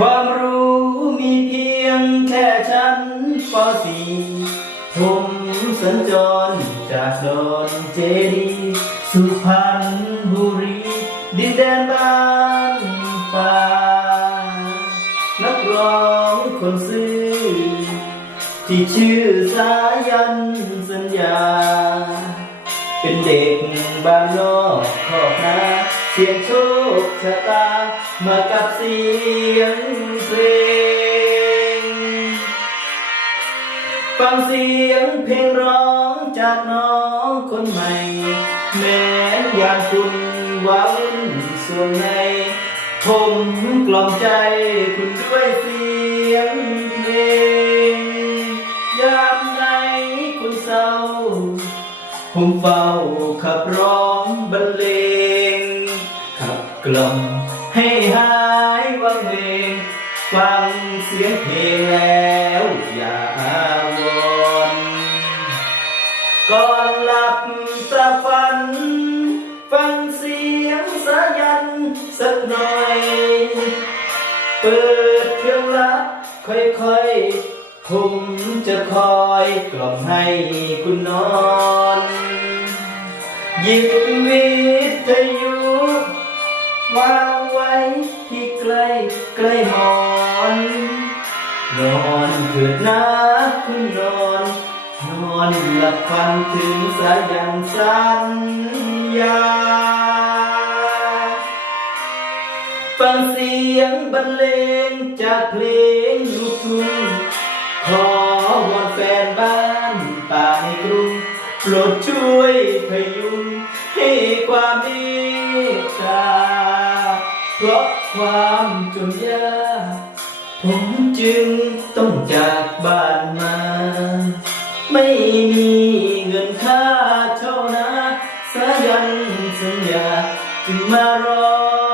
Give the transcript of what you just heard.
ความรู้มีเพียงแค่ชั้นปสีผมสัญจรจากดอนเจดีย์สุพรรณบุรีดินแดนบ้านป่านักร้องคนซื่อที่ชื่อสายันสัญญา เป็นเด็กบ้านนอกขอบนา เสียงโชคชะตา มากับเสียงเพลง ฟังเสียงเพลงร้องจากน้องคนใหม่ แม้นอย่างคุณว่าวุ่นส่วนในผมกล่อมใจคุณด้วยเสียงเพลง ยามใดคุณเศร้า ผมเฝ้าขับร้อง ล่อมให้หายวังเวงฟังเสียงเพลงแล้วอย่าอาวรก่อนหลับตาฝัน ฟังเสียงสายันสักหน่อย เปิดเครื่องลับค่อยๆ ผมจะคอยกล่อมให้คุณนอนหยิบวิทยุ ใกล้ใกล้หมอน นอนเถิดนะคุณนอน นอนหลับฝันถึงสายันสัญญา ฟังเสียงบรรเลงจากเพลงลูกทุ่งขอวอนแฟนบ้านป่าในกรุงโปรดช่วยพยุงให้ความเมตตา เพราะความจนยากผมจึงต้องจากบ้านมา ไม่มีเงินค่าเช่านะสายันสัญญาจึงมารอ